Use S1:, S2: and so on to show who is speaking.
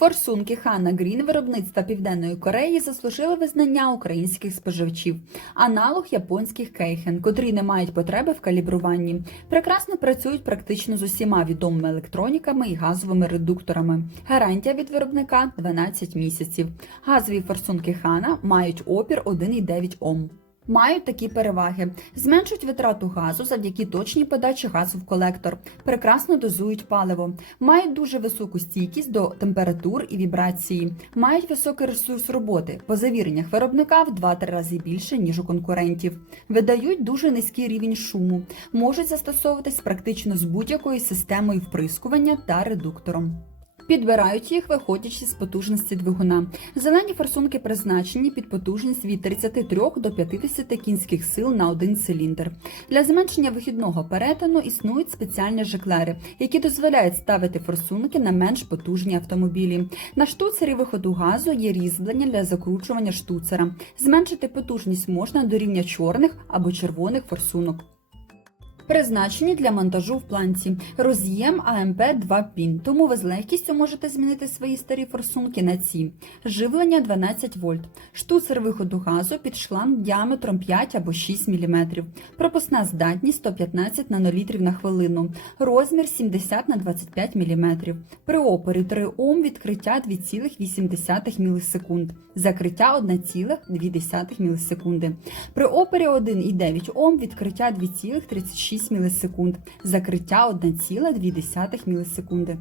S1: Форсунки Ханна Грін виробництва Південної Кореї заслужили визнання українських споживачів. Аналог японських кейхен, котрі не мають потреби в калібруванні. Прекрасно працюють практично з усіма відомими електроніками і газовими редукторами. Гарантія від виробника 12 місяців. Газові форсунки Хана мають опір 1,9 Ом. Мають такі переваги: зменшують витрату газу завдяки точній подачі газу в колектор, прекрасно дозують паливо, мають дуже високу стійкість до температур і вібрації, мають високий ресурс роботи, по завіреннях виробника в 2-3 рази більше ніж у конкурентів, видають дуже низький рівень шуму, можуть застосовуватись практично з будь-якою системою вприскування та редуктором. Підбирають їх, виходячи з потужності двигуна. Зелені форсунки призначені під потужність від 33 до 50 кінських сил на один циліндр. Для зменшення вихідного перетину існують спеціальні жиклери, які дозволяють ставити форсунки на менш потужні автомобілі. На штуцері виходу газу є різьблення для закручування штуцера. Зменшити потужність можна до рівня чорних або червоних форсунок. Призначені для монтажу в планці. Роз'єм АМП 2 пін, тому ви з легкістю можете змінити свої старі форсунки на ці. Живлення 12 вольт. Штуцер виходу газу під шланг діаметром 5 або 6 мм. Пропускна здатність 115 нанолітрів на хвилину. Розмір 70 на 25 мм. При опорі 3 Ом відкриття 2,8 мілісекунд. Закриття 1,2 мілісекунди. При опорі 1,9 Ом відкриття 2,36 мілісекунд. Закриття 1,2 мілісекунди.